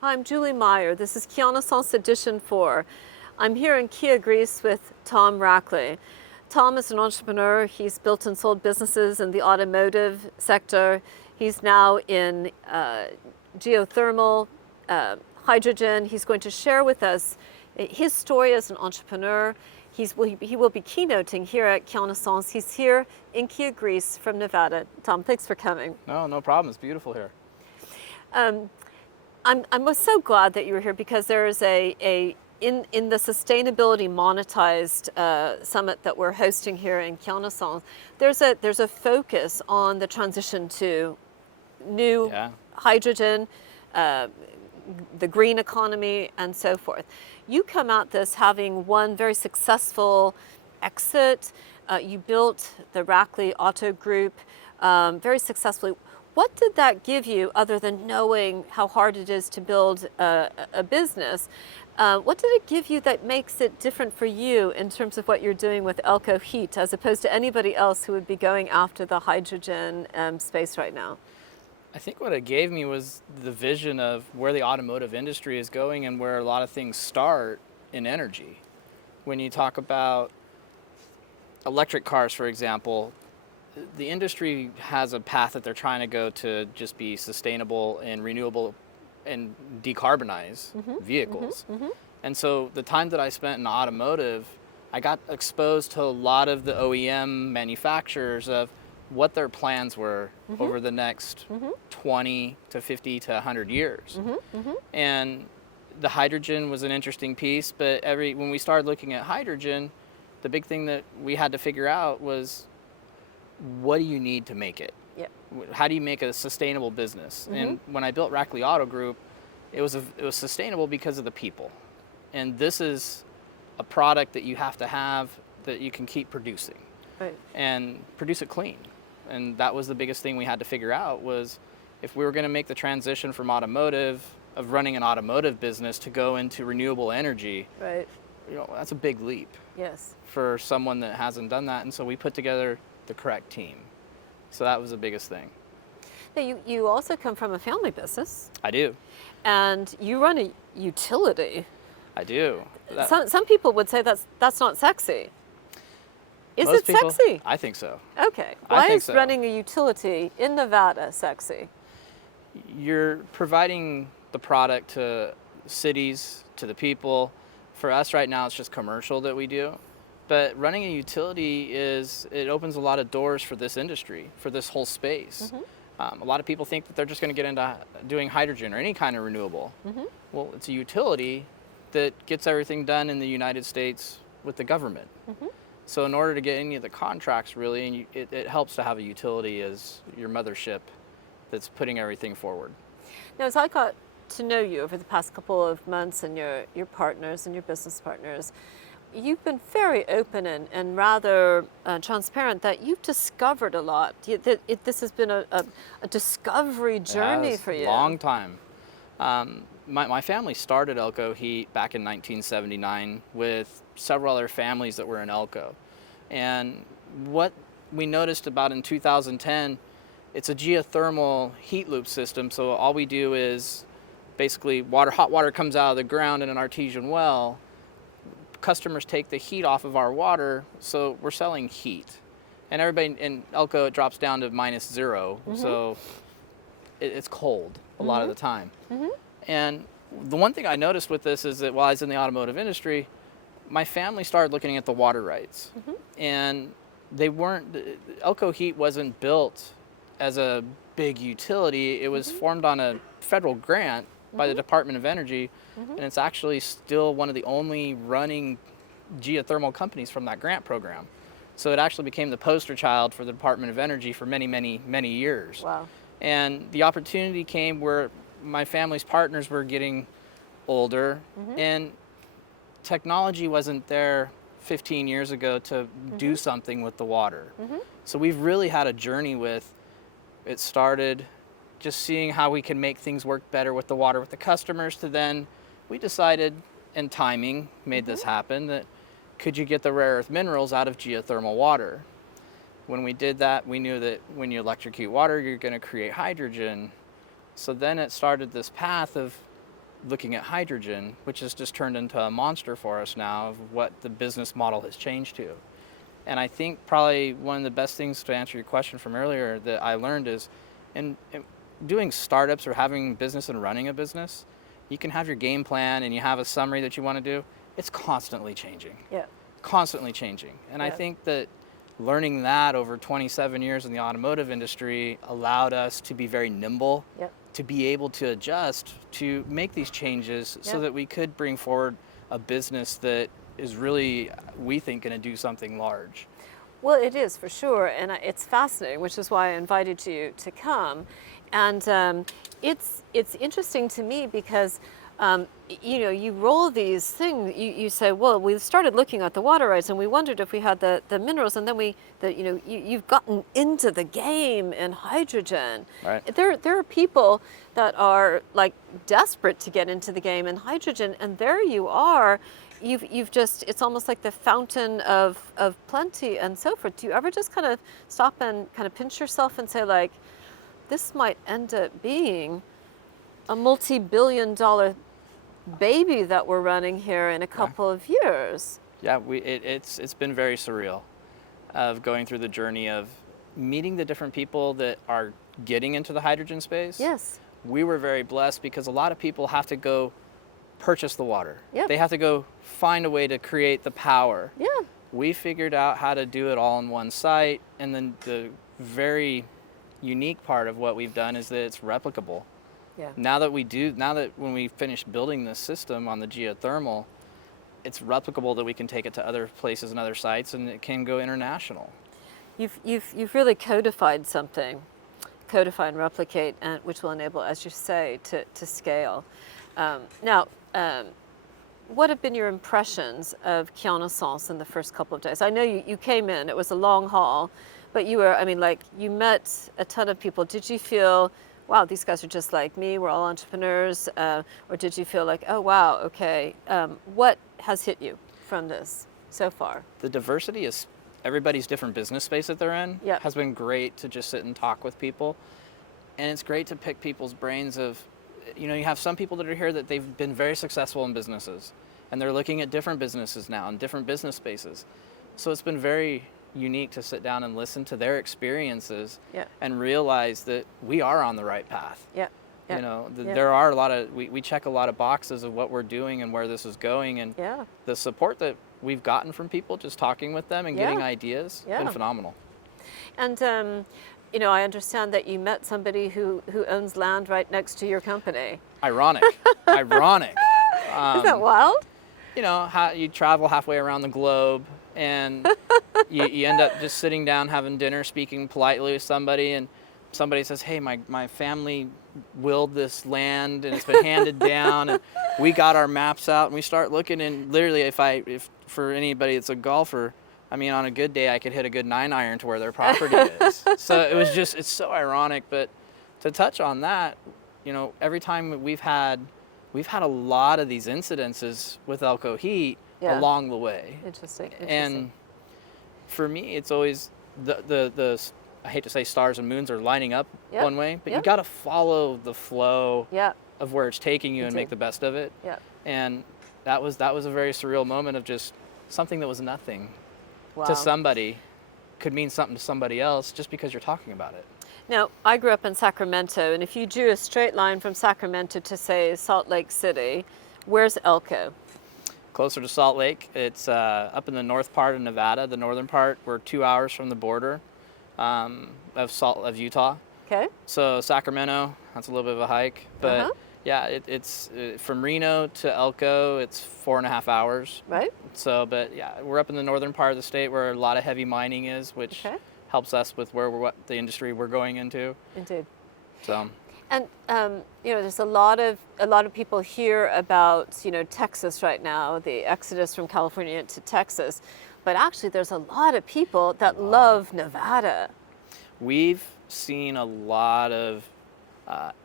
Hi, I'm Julie Meyer. This is Keanaissance Edition 4. I'm here in Kia, Greece with Tom Rackley. Tom is an entrepreneur. He's built and sold businesses in the automotive sector. He's now in geothermal, hydrogen. He's going to share with us his story as an entrepreneur. He will be keynoting here at Keanaissance. He's here in Kia, Greece from Nevada. Tom, thanks for coming. No problem. It's beautiful here. I'm so glad that you were here because there is in the sustainability monetized summit that we're hosting here in Keanaissance. There's a focus on the transition to new hydrogen, the green economy, and so forth. You come at this having one very successful exit. You built the Rackley Auto Group very successfully. What did that give you other than knowing how hard it is to build a business? What did it give you that makes it different for you in terms of what you're doing with Elko Heat as opposed to anybody else who would be going after the hydrogen space right now? I think what it gave me was the vision of where the automotive industry is going and where a lot of things start in energy. When you talk about electric cars, for example, the industry has a path that they're trying to go to just be sustainable and renewable and decarbonize vehicles. And so the time that I spent in automotive, I got exposed to a lot of the OEM manufacturers of what their plans were over the next 20 to 50 to 100 years. And the hydrogen was an interesting piece, but when we started looking at hydrogen, the big thing that we had to figure out was, what do you need to make it? Yep. How do you make a sustainable business? And when I built Rackley Auto Group, it was sustainable because of the people. And this is a product that you have to have that you can keep producing. Right. And produce it clean. And that was the biggest thing we had to figure out was if we were going to make the transition from automotive, of running an automotive business to go into renewable energy. Right. That's a big leap. Yes. For someone that hasn't done that. And so we put together the correct team. So that was the biggest thing. Now, you also come from a family business. I do. And you run a utility. I do. Some people would say that's not sexy. Is Most it people, sexy? I think so. Okay. Why is so. running a utility in Nevada sexy? You're providing the product to cities, to the people. For us right now, it's just commercial that we do. But running a utility it opens a lot of doors for this industry, for this whole space. A lot of people think that they're just going to get into doing hydrogen or any kind of renewable. Well, it's a utility that gets everything done in the United States with the government. So in order to get any of the contracts, really, and it helps to have a utility as your mothership that's putting everything forward. Now, as I got to know you over the past couple of months and your partners and your business partners, you've been very open and rather transparent that you've discovered a lot. This has been a discovery journey for you. A long time. My family started Elko Heat back in 1979 with several other families that were in Elko. And what we noticed about in 2010, it's a geothermal heat loop system. So all we do is basically hot water comes out of the ground in an artesian well. Customers take the heat off of our water, so we're selling heat. And everybody in Elko, it drops down to -0, so it's cold a lot of the time. And the one thing I noticed with this is that while I was in the automotive industry, my family started looking at the water rights. And Elko Heat wasn't built as a big utility. It was formed on a federal grant by the Department of Energy, and it's actually still one of the only running geothermal companies from that grant program. So it actually became the poster child for the Department of Energy for many, many, many years. Wow. And the opportunity came where my family's partners were getting older, and technology wasn't there 15 years ago to do something with the water. So we've really had a journey with it. Started just seeing how we can make things work better with the water with the customers, to then we decided, and timing made this happen, that could you get the rare earth minerals out of geothermal water? When we did that, we knew that when you electrocute water, you're going to create hydrogen. So then it started this path of, looking at hydrogen, which has just turned into a monster for us now of what the business model has changed to. And I think probably one of the best things to answer your question from earlier that I learned is in doing startups or having business and running a business, you can have your game plan and you have a summary that you want to do. It's constantly changing. Yeah. Constantly changing. And I Yeah. think that learning that over 27 years in the automotive industry allowed us to be very nimble, Yep. to be able to adjust, to make these changes so Yep. that we could bring forward a business that is really, we think, going to do something large. Well, it is for sure, and it's fascinating, which is why I invited you to come. And it's interesting to me because you know, you roll these things. You say, well, we started looking at the water rights, and we wondered if we had the minerals, and then you know, you've gotten into the game in hydrogen. Right. There are people that are like desperate to get into the game in hydrogen, and there you are. You've just, it's almost like the fountain of plenty and so forth. Do you ever just kind of stop and kind of pinch yourself and say, like, this might end up being a multi-billion-dollar baby that we're running here in a couple of years? Yeah, it's been very surreal of going through the journey of meeting the different people that are getting into the hydrogen space. Yes. We were very blessed because a lot of people have to go purchase the water. Yep. They have to go find a way to create the power. Yeah. We figured out how to do it all in one site, and then the very unique part of what we've done is that it's replicable. Yeah. Now that when we finish building this system on the geothermal, it's replicable that we can take it to other places and other sites, and it can go international. You've really codified something, codify and replicate, and which will enable, as you say, to scale. Now, what have been your impressions of Keanaissance in the first couple of days? I know you came in, it was a long haul, but you were, I mean, like, you met a ton of people. Did you feel, wow, these guys are just like me, we're all entrepreneurs? Or did you feel like, oh, wow, okay, what has hit you from this so far? The diversity is everybody's different business space that they're in. Yep. Has been great to just sit and talk with people. And it's great to pick people's brains of, you know, you have some people that are here that they've been very successful in businesses, and they're looking at different businesses now and different business spaces. So it's been very unique to sit down and listen to their experiences. Yeah. And realize that we are on the right path. Yeah. Yeah. You know, Yeah. there are a lot of, we check a lot of boxes of what we're doing and where this is going, and Yeah. the support that we've gotten from people just talking with them and getting Yeah. ideas Yeah. been phenomenal. And you know, I understand that you met somebody who owns land right next to your company. Ironic. Ironic. Is that wild? You know, how you travel halfway around the globe, and you end up just sitting down having dinner, speaking politely with somebody, and somebody says, hey, my family willed this land and it's been handed down, and we got our maps out and we start looking, and literally if for anybody that's a golfer, I mean, on a good day I could hit a good 9-iron to where their property is. So it was just, it's so ironic. But to touch on that, you know, every time we've had a lot of these incidences with Elko Heat Yeah. along the way. Interesting. And for me, it's always the I hate to say stars and moons are lining up Yep. one way, but Yep. you got to follow the flow Yeah. of where it's taking you and Indeed. make the best of it. Yeah. And that was a very surreal moment of just something that was nothing Wow. to somebody could mean something to somebody else just because you're talking about it. Now, I grew up in Sacramento, and if you drew a straight line from Sacramento to, say, Salt Lake City, where's Elko? Closer to Salt Lake, it's up in the north part of Nevada. The northern part, we're 2 hours from the border of Utah. Okay. So Sacramento, that's a little bit of a hike, but Uh-huh. yeah, it's from Reno to Elko, it's 4.5 hours. Right? So, but yeah, we're up in the northern part of the state where a lot of heavy mining is, which Okay. helps us with what the industry we're going into. Indeed. So, And you know, there's a lot of people hear about, you know, Texas right now, the exodus from California to Texas, but actually there's a lot of people that love Nevada. we've seen a lot of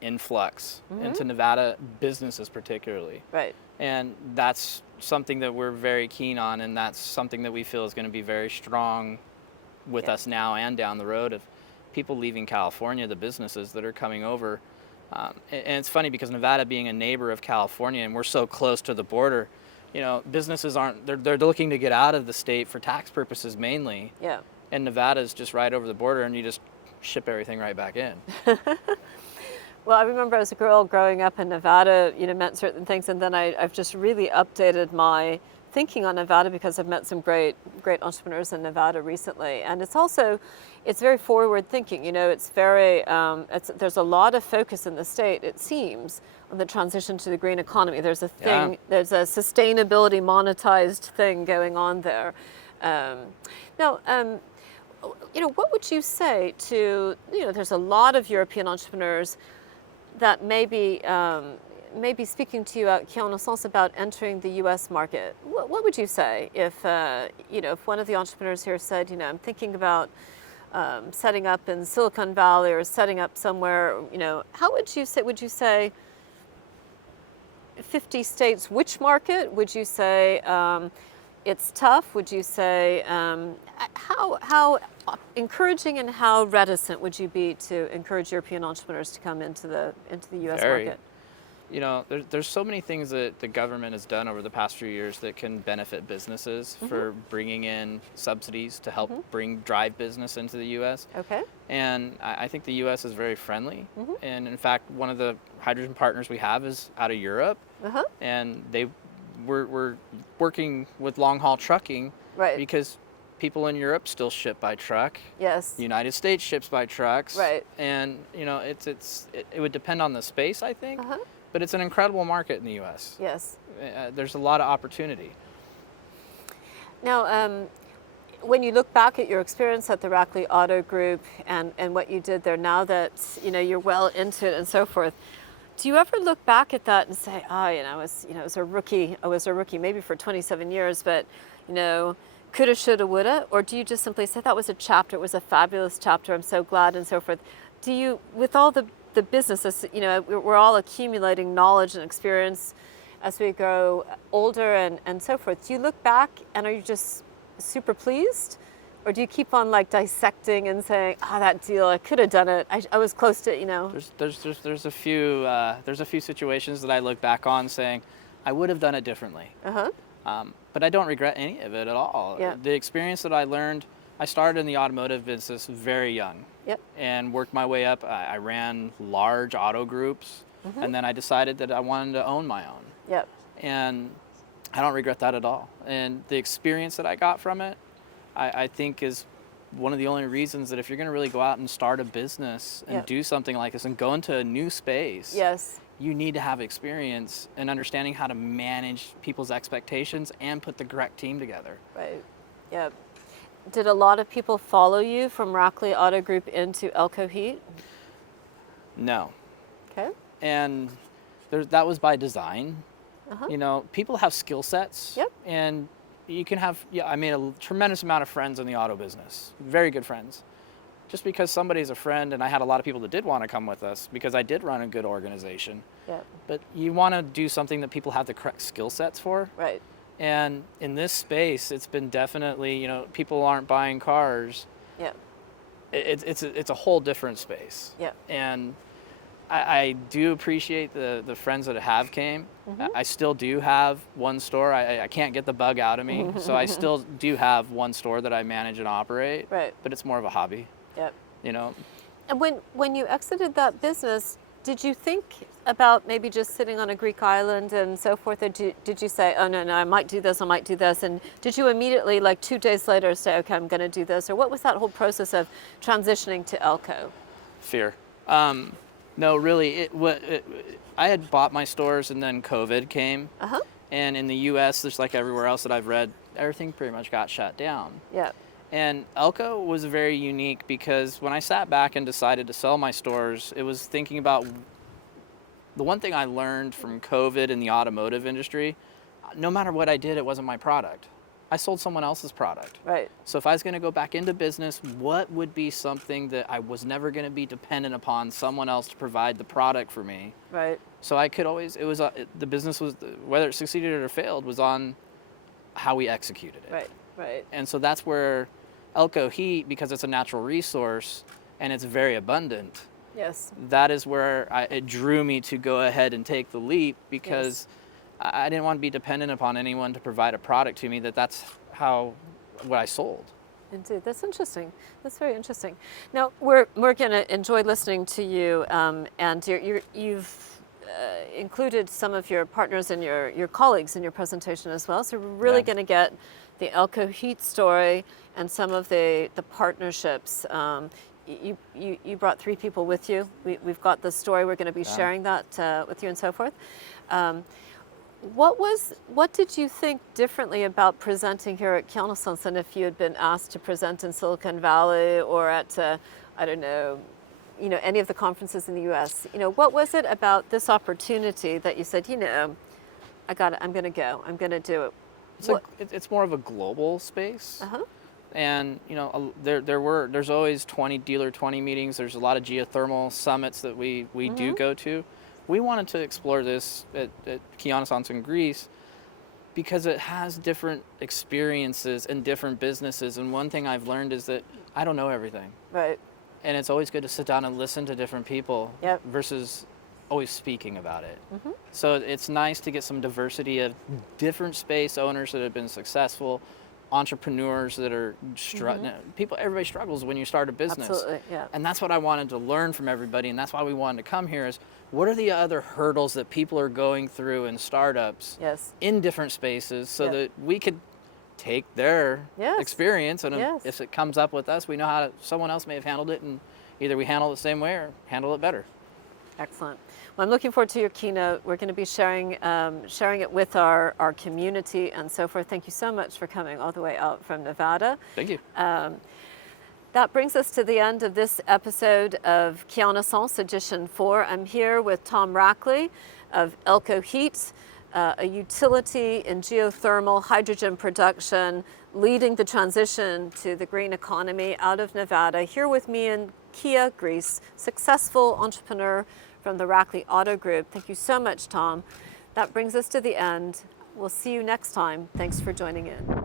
influx into Nevada businesses particularly. Right. And that's something that we're very keen on, and that's something that we feel is going to be very strong with Yeah. us now and down the road, of people leaving California, the businesses that are coming over. And it's funny because Nevada being a neighbor of California and we're so close to the border, businesses aren't, they're looking to get out of the state for tax purposes mainly. Yeah. And Nevada's just right over the border and you just ship everything right back in. Well, I remember as a girl growing up in Nevada, meant certain things, and then I've just really updated my thinking on Nevada because I've met some great entrepreneurs in Nevada recently, and it's very forward thinking. It's very there's a lot of focus in the state, it seems, on the transition to the green economy. There's a thing, there's a sustainability monetized thing going on there. Now. What would you say to, there's a lot of European entrepreneurs that may be speaking to you at Keanaissance about entering the U.S. market. What would you say if one of the entrepreneurs here said, I'm thinking about setting up in Silicon Valley or setting up somewhere, how would you say? Would you say 50 states, which market? Would you say it's tough? Would you say how encouraging and how reticent would you be to encourage European entrepreneurs to come into the U.S. market? There's so many things that the government has done over the past few years that can benefit businesses for bringing in subsidies to help drive business into the U.S. Okay. And I think the U.S. is very friendly. And in fact, one of the hydrogen partners we have is out of Europe. And we're working with long haul trucking because people in Europe still ship by truck. Yes. The United States ships by trucks. Right. And it would depend on the space, I think. But it's an incredible market in the U.S. Yes. There's a lot of opportunity. Now, when you look back at your experience at the Rackley Auto Group and what you did there, now that you're well into it and so forth, do you ever look back at that and say, I was a rookie. I was a rookie maybe for 27 years, but coulda, shoulda, woulda? Or do you just simply say that was a chapter? It was a fabulous chapter. I'm so glad and so forth. Do you, with all the businesses, we're all accumulating knowledge and experience as we grow older and so forth. Do you look back and are you just super pleased? Or do you keep on dissecting and saying, that deal, I could have done it. I was close to, There's a few situations that I look back on saying, I would have done it differently. But I don't regret any of it at all. Yeah. The experience that I learned, I started in the automotive business very young. Yep. And worked my way up. I ran large auto groups, and then I decided that I wanted to own my own. Yep. And I don't regret that at all. And the experience that I got from it, I think is one of the only reasons that if you're going to really go out and start a business and do something like this and go into a new space, yes, you need to have experience and understanding how to manage people's expectations and put the correct team together. Right. Yep. Did a lot of people follow you from Rackley Auto Group into Elko Heat? No. Okay. And that was by design. People have skill sets. Yep. And you can have, I made a tremendous amount of friends in the auto business. Very good friends. Just because somebody's a friend, and I had a lot of people that did want to come with us because I did run a good organization. Yep. But you want to do something that people have the correct skill sets for. Right. And in this space, it's been definitely, people aren't buying cars. Yeah. It's a whole different space. Yeah. And I do appreciate the friends that have came. I still do have one store. I can't get the bug out of me. So I still do have one store that I manage and operate. Right. But it's more of a hobby. Yep. And when you exited that business, did you think about maybe just sitting on a Greek island and so forth? Or did you say, oh, no, I might do this, And did you immediately, 2 days later, say, okay, I'm going to do this? Or what was that whole process of transitioning to Elko? Fear. No, really, I had bought my stores and then COVID came. And in the U.S., just like everywhere else that I've read, everything pretty much got shut down. Yeah. And Elko was very unique because when I sat back and decided to sell my stores, it was thinking about the one thing I learned from COVID in the automotive industry, no matter what I did, it wasn't my product. I sold someone else's product. Right. So if I was going to go back into business, what would be something that I was never going to be dependent upon someone else to provide the product for me? Right. So I could always, the business was, whether it succeeded or failed, was on how we executed it. Right. Right. And so that's where Elko Heat, because it's a natural resource and it's very abundant, Yes. that is where it drew me to go ahead and take the leap, because I didn't want to be dependent upon anyone to provide a product to me. That's how what I sold. Indeed, that's interesting. That's very interesting. Now we're going to enjoy listening to you, and you've included some of your partners and your colleagues in your presentation as well. So we're really Yeah. going to get the Elko Heat story and some of the partnerships. You brought 3 people with you. We've got the story. We're going to be Yeah. sharing that with you and so forth. What did you think differently about presenting here at Keanaissance than if you had been asked to present in Silicon Valley or at I don't know, any of the conferences in the U.S.? What was it about this opportunity that you said, I'm going to go, I'm going to do it? It's more of a global space. Uh-huh. And there's always 20 dealer 20 meetings. There's a lot of geothermal summits that we do go to. We wanted to explore this at Keanaissance in Greece because it has different experiences and different businesses. And one thing I've learned is that I don't know everything. Right. And it's always good to sit down and listen to different people versus always speaking about it. So it's nice to get some diversity of different space owners that have been successful, entrepreneurs that are everybody struggles when you start a business. Absolutely, yeah. And that's what I wanted to learn from everybody, and that's why we wanted to come here, is what are the other hurdles that people are going through in startups in different spaces, so that we could take their experience, and if it comes up with us, we know how someone else may have handled it, and either we handle it the same way or handle it better. Excellent. Well, I'm looking forward to your keynote. We're going to be sharing it with our community and so forth. Thank you so much for coming all the way out from Nevada. Thank you. That brings us to the end of this episode of Keanaissance Edition 4. I'm here with Tom Rackley of Elko Heat, a utility in geothermal hydrogen production, leading the transition to the green economy out of Nevada. Here with me in Kia, Greece, successful entrepreneur from the Rackley Auto Group. Thank you so much, Tom. That brings us to the end. We'll see you next time. Thanks for joining in.